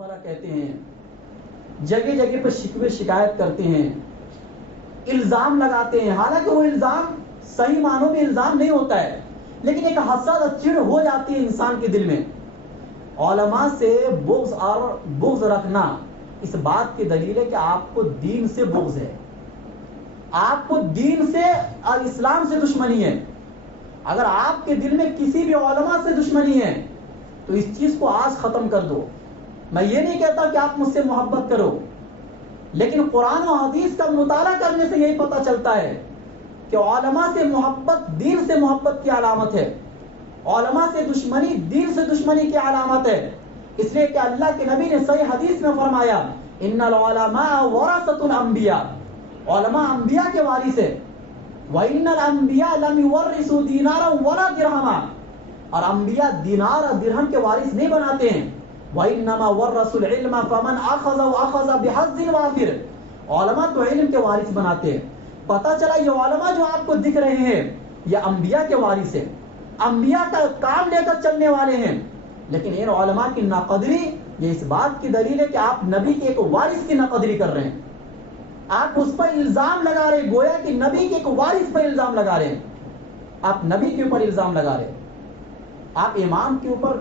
والا کہتے ہیں، جگہ جگہ پہ شکوے شکایت کرتے ہیں، الزام لگاتے ہیں، حالانکہ وہ الزام صحیح معنوں میں الزام نہیں ہوتا ہے، لیکن ایک حسد چڑ ہو جاتی ہے انسان کے دل میں۔ علماء سے بغض رکھنا اس بات کی دلیل ہے کہ آپ کو دین سے بغض ہے، آپ کو دین سے اور اسلام سے دشمنی ہے۔ اگر آپ کے دل میں کسی بھی علماء سے دشمنی ہے تو اس چیز کو آج ختم کر دو۔ میں یہ نہیں کہتا کہ آپ مجھ سے محبت کرو، لیکن قرآن و حدیث کا مطالعہ کرنے سے یہی پتہ چلتا ہے کہ علماء سے محبت دین سے محبت کی علامت ہے، علماء سے دشمنی دین سے دشمنی کی علامت ہے۔ اس لیے کہ اللہ کے نبی نے صحیح حدیث میں فرمایا، ان العلماء ورثۃ الانبیاء، علماء انبیاء کے وارث ہیں، وان الانبیاء لم يورثوا دینارا ولا درہما، اور انبیاء دینار اور درہم کے وارث نہیں بناتے ہیں۔ وانما ورثوا العلم فمن اخذ اخذ بحظ وافر، علماء تو علم کے وارث بناتے ہیں۔ پتہ چلا یہ علماء جو آپ کو دکھ رہے ہیں یہ انبیاء کے وارث ہیں، انبیاء کا کام لے کر چلنے والے ہیں، لیکن ان علماء کی ناقدری یہ اس بات کی دلیل ہے کہ آپ نبی کے ایک وارث کی ناقدری کر رہے ہیں، آپ اس پر الزام لگا رہے ہیں، گویا کہ نبی کے ایک وارث پر الزام لگا رہے ہیں، آپ نبی کے اوپر الزام لگا رہے ہیں، آپ امام کے اوپر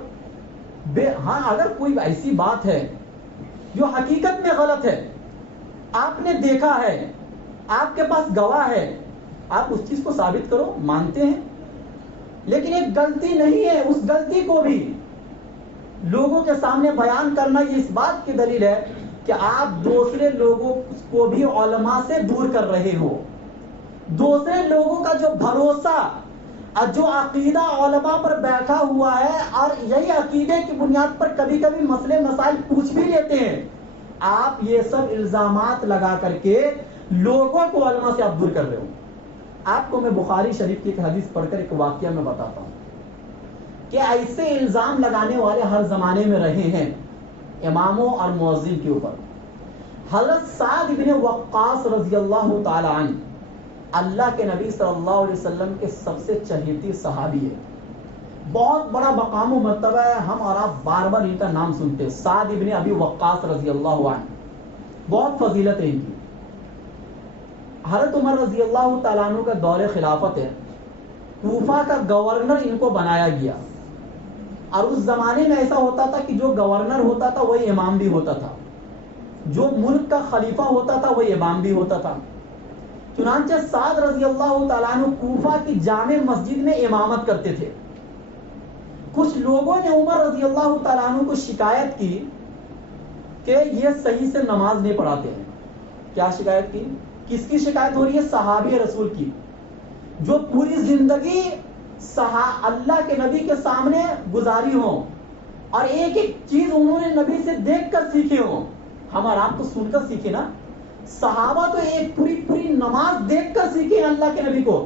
ہاں اگر کوئی ایسی بات ہے جو حقیقت میں غلط ہے، آپ نے دیکھا ہے، آپ کے پاس گواہ ہے، آپ اس چیز کو ثابت کرو، مانتے ہیں، لیکن ایک غلطی نہیں ہے، اس غلطی کو بھی لوگوں کے سامنے بیان کرنا یہ اس بات کی دلیل ہے کہ آپ دوسرے لوگوں کو بھی علماء سے دور کر رہے ہو۔ دوسرے لوگوں کا جو بھروسہ اور جو عقیدہ علماء پر بیٹھا ہوا ہے، اور یہی عقیدے کی بنیاد پر کبھی کبھی مسئلے مسائل پوچھ بھی لیتے ہیں، آپ یہ سب الزامات لگا کر کے لوگوں کو علماء سے آپ دور کر رہے ہو۔ آپ کو میں بخاری شریف کی ایک حدیث پڑھ کر ایک واقعہ میں بتاتا ہوں کہ ایسے الزام لگانے والے ہر زمانے میں رہے ہیں اماموں اور مؤذن کے اوپر۔ حضرت سعد بن وقاص رضی اللہ تعالی عنہ اللہ کے نبی صلی اللہ علیہ وسلم کے سب سے چہیتی صحابی ہے، بہت بڑا مقام و مرتبہ ہے، ہم اور آپ بار بار ان کا نام سنتے ہیں، سعد بن ابی وقاص رضی اللہ عنہ، بہت فضیلت ہے ان کی۔ حضرت عمر رضی اللہ تعالیٰ عنہ کا دور خلافت ہے، کوفہ کا گورنر ان کو بنایا گیا، اور اس زمانے میں ایسا ہوتا تھا کہ جو گورنر ہوتا تھا وہی امام بھی ہوتا تھا، جو ملک کا خلیفہ ہوتا تھا وہی امام بھی ہوتا تھا۔ چنانچہ سعد رضی اللہ تعالیٰ عنہ کوفہ کی جامع مسجد میں امامت کرتے تھے۔ کچھ لوگوں نے عمر رضی اللہ تعالیٰ عنہ کو شکایت کی کہ یہ صحیح سے نماز نہیں پڑھاتے ہیں۔ کیا شکایت کی؟ کس کی شکایت ہو رہی ہے؟ صحابی رسول کی، جو پوری زندگی اللہ کے نبی کے سامنے گزاری ہوں اور ایک ایک چیز انہوں نے نبی سے دیکھ کر سیکھے ہوں۔ ہم اور آپ تو سن کر سیکھے نا، صحابہ تو ایک پوری نماز دیکھ کر سیکھے اللہ کے نبی کو۔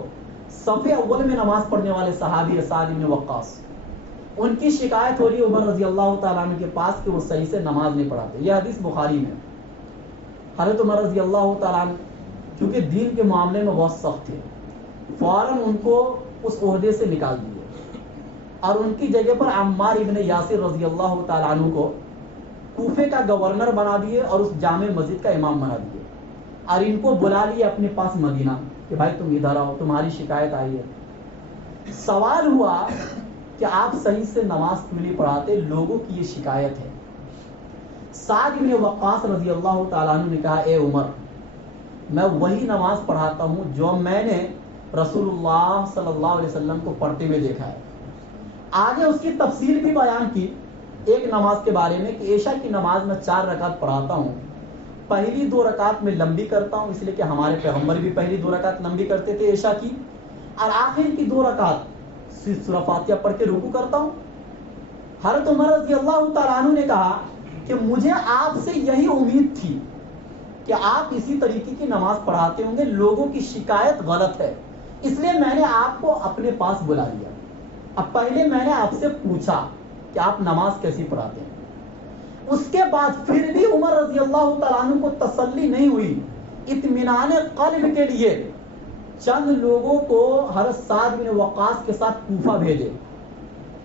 صف اول میں نماز پڑھنے والے صحابی سعد بن وقاص، ان کی شکایت ہو رہی ہے عمر رضی اللہ تعالیٰ عنہ کے پاس کہ وہ صحیح سے نماز نہیں پڑھاتے۔ یہ حدیث بخاری میں۔ حضرت عمر رضی اللہ تعالیٰ عنہ کیونکہ دین کے معاملے میں بہت سخت تھے، فوراً ان کو اس عہدے سے نکال دیے اور ان کی جگہ پر عمار ابن یاسر رضی اللہ تعالیٰ عنہ کو کوفے کا گورنر بنا دیے اور اس جامع مسجد کا امام بنا دیے، اور ان کو بلا لیے اپنے پاس مدینہ کہ بھائی تم ادھر آؤ، تمہاری شکایت آئی ہے۔ سوال ہوا کہ آپ صحیح سے نماز کیوں نہیں پڑھاتے، لوگوں کی یہ شکایت ہے۔ سعد بن وقاص رضی اللہ تعالیٰ عنہ نے کہا، اے عمر، میں وہی نماز پڑھاتا ہوں جو میں نے رسول اللہ صلی اللہ علیہ وسلم کو پڑھتے ہوئے دیکھا ہے۔ آگے اس کی تفصیل بھی بیان کی ایک نماز کے بارے میں کہ عشاء کی نماز میں 4 رکعت پڑھاتا ہوں، پہلی 2 رکعت میں لمبی کرتا ہوں، اس لیے کہ ہمارے پیغمبر بھی پہلی 2 رکعت لمبی کرتے تھے عشاء کی، اور آخر کی 2 رکعت سورہ فاتحہ پڑھ کے رکوع کرتا ہوں۔ حضرت عمر رضی اللہ تعالیٰ عنہ نے کہا کہ مجھے آپ سے یہی امید تھی کہ آپ اسی طریقے کی نماز پڑھاتے ہوں گے، لوگوں کی شکایت غلط ہے، اس لیے میں نے آپ کو اپنے پاس بلا لیا۔ اب پہلے میں نے آپ سے پوچھا کہ آپ نماز کیسی پڑھاتے ہیں، اس کے بعد پھر بھی عمر رضی اللہ تعالیٰ عنہ کو تسلی نہیں ہوئی، اطمینان قلب کے لیے چند لوگوں کو حضرت سعد بن وقاص کے ساتھ کوفہ بھیجے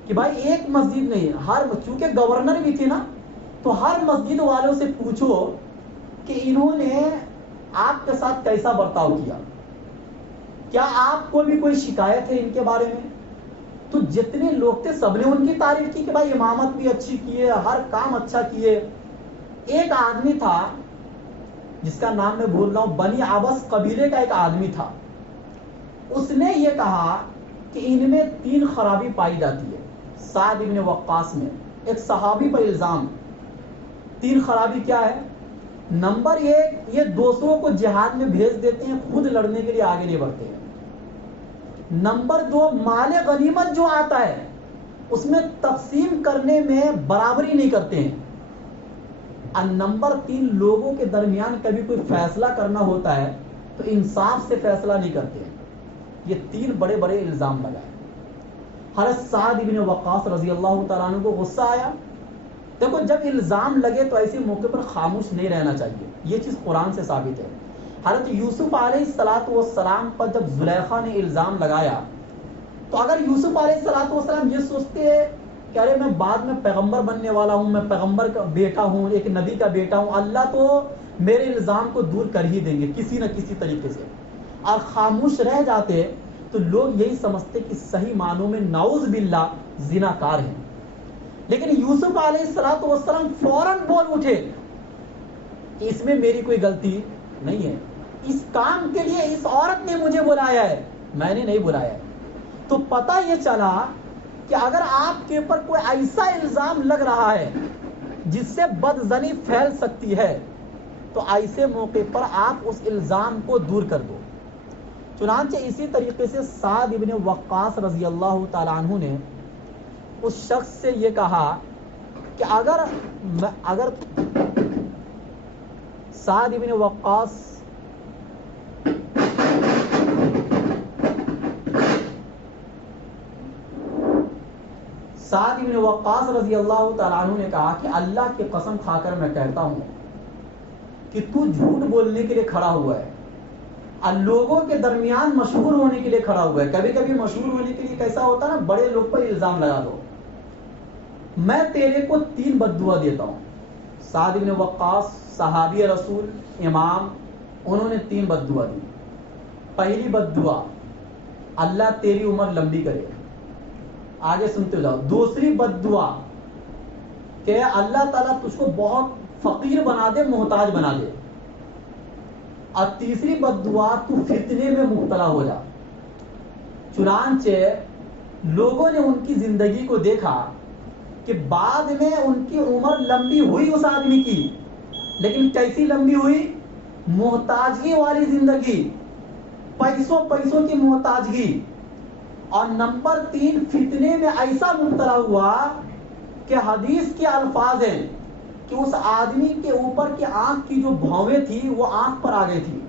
کہ بھائی ایک مسجد نہیں، چونکہ گورنر بھی تھی نا، تو ہر مسجد والوں سے پوچھو کہ انہوں نے آپ کے ساتھ کیسا برتاؤ کیا، کیا آپ کو بھی کوئی شکایت ہے ان کے بارے میں؟ تو جتنے لوگ تھے سب نے ان کی تعریف کی کہ بھائی امامت بھی اچھی کیے، ہر کام اچھا کیے۔ ایک آدمی تھا جس کا نام میں بھول رہا ہوں، بنی عبس قبیلے کا ایک آدمی تھا، اس نے یہ کہا کہ ان میں 3 خرابی پائی جاتی ہے۔ سعد بن وقاص میں ایک صحابی پر الزام، 3 خرابی کیا ہے؟ نمبر 1، یہ دوسروں کو جہاد میں بھیج دیتے ہیں، خود لڑنے کے لیے آگے نہیں بڑھتے ہیں۔ نمبر 2، مال غنیمت جو آتا ہے اس میں تقسیم کرنے میں برابری نہیں کرتے ہیں۔ اور نمبر 3، لوگوں کے درمیان کبھی کوئی فیصلہ کرنا ہوتا ہے تو انصاف سے فیصلہ نہیں کرتے ہیں۔ یہ 3 بڑے بڑے الزام لگائے۔ حضرت سعد بن وقاص رضی اللہ تعالیٰ عنہ کو غصہ آیا۔ دیکھو جب الزام لگے تو ایسے موقع پر خاموش نہیں رہنا چاہیے، یہ چیز قرآن سے ثابت ہے۔ حضرت یوسف علیہ السلام پر جب زلیخا نے الزام لگایا تو اگر یوسف علیہ السلام یہ سوچتے کہ ارے میں بعد میں پیغمبر بننے والا ہوں، میں پیغمبر کا بیٹا ہوں، ایک نبی کا بیٹا ہوں، اللہ تو میرے الزام کو دور کر ہی دیں گے کسی نہ کسی طریقے سے، اور خاموش رہ جاتے تو لوگ یہی سمجھتے کہ صحیح معنوں میں نعوذ باللہ زناکار ہیں۔ لیکن یوسف علیہ السلام فوراً بول اٹھے کہ اس میں میری کوئی غلطی نہیں ہے، اس کام کے لیے اس عورت نے مجھے بلایا ہے، میں نے نہیں بلایا ہے۔ تو پتہ یہ چلا کہ اگر آپ کے اوپر کوئی ایسا الزام لگ رہا ہے جس سے بدظنی پھیل سکتی ہے تو ایسے موقع پر آپ اس الزام کو دور کر دو۔ چنانچہ اسی طریقے سے سعد بن وقاص رضی اللہ تعالیٰ عنہ نے اس شخص سے یہ کہا کہ اگر سعد بن وقاص رضی اللہ تعالیٰ عنہ نے کہا کہ اللہ کی قسم کھا کر میں کہتا ہوں کہ تو جھوٹ بولنے کے لیے کھڑا ہوا ہے اور لوگوں کے درمیان مشہور ہونے کے لیے کھڑا ہوا ہے۔ کبھی کبھی مشہور ہونے کے لیے کیسا ہوتا ہے نا، بڑے لوگ پر الزام لگا دو۔ میں تیرے کو 3 بد دعا دیتا ہوں۔ سعد بن وقاص صحابی رسول امام، انہوں نے 3 بد دعا دی۔ پہلی بد دعا، اللہ تیری عمر لمبی کرے، آگے سنتے جاؤ۔ دوسری بد دعا کہ اللہ تعالیٰ تجھ کو بہت فقیر بنا دے، محتاج بنا دے۔ اور تیسری بد دعا، تو فتنے میں مبتلا ہو جا۔ چنانچہ لوگوں نے ان کی زندگی کو دیکھا کہ بعد میں ان کی عمر لمبی ہوئی اس آدمی کی، لیکن کیسی لمبی ہوئی؟ محتاجگی والی زندگی، پیسوں کی محتاجگی۔ اور نمبر 3، فتنے میں ایسا مبتلا ہوا کہ حدیث کے الفاظ ہیں کہ اس آدمی کے اوپر کی آنکھ کی جو بھویں تھی وہ آنکھ پر آ گئی تھی،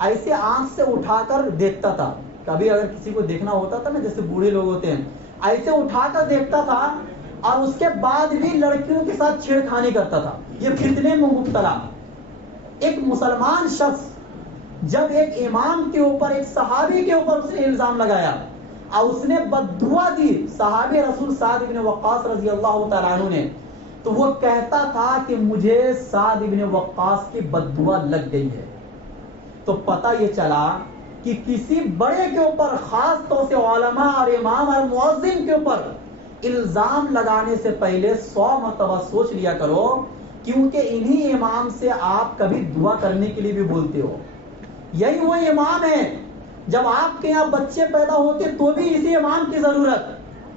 ایسے آنکھ سے اٹھا کر دیکھتا تھا۔ کبھی اگر کسی کو دیکھنا ہوتا تھا نا، جیسے بوڑھے لوگ ہوتے ہیں، ایسے اٹھا کر دیکھتا تھا، اور اس کے بعد بھی لڑکیوں کے ساتھ چھیڑخانی کرتا تھا۔ یہ فتنے میں مبتلا ایک مسلمان شخص جب ایک امام کے اوپر، ایک صحابی کے اوپر اس نے الزام لگایا اور اس نے بد دعا دی صحابی رسول سعد بن وقاص رضی اللہ تعالیٰ عنہ نے، تو وہ کہتا تھا کہ مجھے سعد بن وقاص کی بد دعا لگ گئی ہے۔ تو پتہ یہ چلا کہ کسی بڑے کے اوپر، خاص طور سے علماء اور امام اور مؤذن کے اوپر الزام لگانے سے پہلے 100 مرتبہ سوچ لیا کرو، کیونکہ انہی امام سے آپ کبھی دعا کرنے کے لیے بھی بولتے ہو۔ یہی وہ امام ہے، جب آپ کے یہاں بچے پیدا ہوتے تو بھی اسی امام کی ضرورت،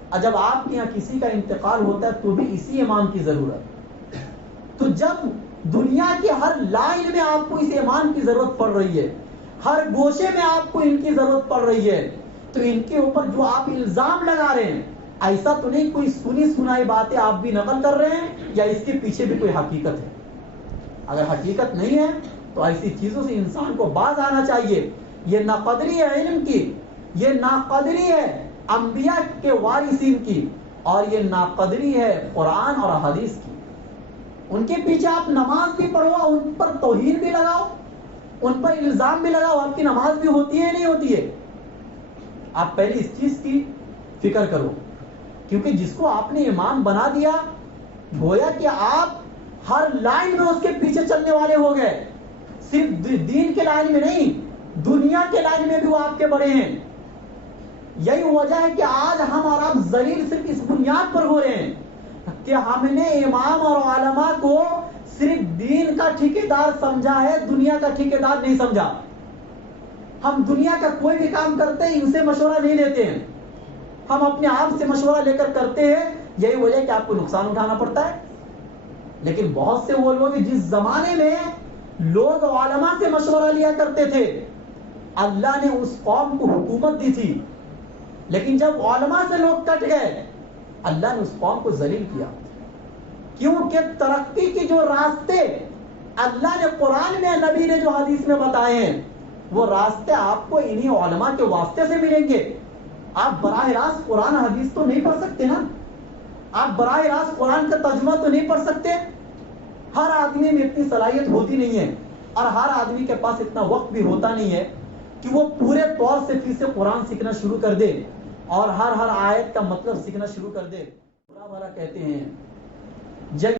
اور جب آپ کے یہاں کسی کا انتقال ہوتا ہے تو بھی اسی امام کی ضرورت۔ تو جب دنیا کے ہر لائن میں آپ کو اس امام کی ضرورت پڑ رہی ہے، ہر گوشے میں آپ کو ان کی ضرورت پڑ رہی ہے، تو ان کے اوپر جو آپ الزام لگا رہے ہیں، ایسا تو نہیں کوئی سنی سنائی باتیں آپ بھی نقل کر رہے ہیں، یا اس کے پیچھے بھی کوئی حقیقت ہے؟ اگر حقیقت نہیں ہے تو ایسی چیزوں سے انسان کو باز آنا چاہیے۔ یہ ناقدری ہے علم کی، یہ ناقدری ہے انبیاء کے وارثین کی، اور یہ ناقدری ہے قرآن اور حدیث کی۔ ان کے پیچھے آپ نماز بھی پڑھو، ان پر توہین بھی لگاؤ، ان پر الزام بھی لگاؤ، آپ کی نماز بھی ہوتی ہے نہیں ہوتی ہے؟ آپ پہلے اس چیز کی فکر کرو، کیونکہ جس کو آپ نے امام بنا دیا، گویا کہ آپ ہر لائن میں اس کے پیچھے چلنے والے ہو گئے، صرف دین کے لائن میں نہیں، دنیا کے لائن میں بھی وہ آپ کے بڑے ہیں۔ یہی وجہ ہے کہ آج ہم اور آپ ذلیل صرف اس بنیاد پر ہو رہے ہیں کہ ہم نے امام اور علماء کو صرف دین کا ٹھیکیدار سمجھا ہے، دنیا کا ٹھیکیدار نہیں سمجھا۔ ہم دنیا کا کوئی بھی کام کرتے ہیں ان سے مشورہ نہیں لیتے ہیں، ہم اپنے آپ سے مشورہ لے کر کرتے ہیں۔ یہی وجہ ہے کہ آپ کو نقصان اٹھانا پڑتا ہے۔ لیکن بہت سے وہ لوگ جس زمانے میں لوگ علماء سے مشورہ لیا کرتے تھے، اللہ نے اس قوم کو حکومت دی تھی، لیکن جب علماء سے لوگ کٹ گئے اللہ نے اس قوم کو ذلیل کیا، کیونکہ ترقی کی جو راستے اللہ نے قرآن میں، نبی نے جو حدیث میں بتائے ہیں، وہ راستے آپ کو انہی علماء کے واسطے سے ملیں گے۔ آپ براہ راست قرآن حدیث تو نہیں پڑھ سکتے نا، آپ براہ راست قرآن کا ترجمہ تو نہیں پڑھ سکتے۔ ہر آدمی میں اتنی صلاحیت ہوتی نہیں ہے، اور ہر آدمی کے پاس اتنا وقت بھی ہوتا نہیں ہے کہ وہ پورے طور سے پھر سے قرآن سیکھنا شروع کر دے اور ہر آیت کا مطلب سیکھنا شروع کر دے۔ برا بھلا کہتے ہیں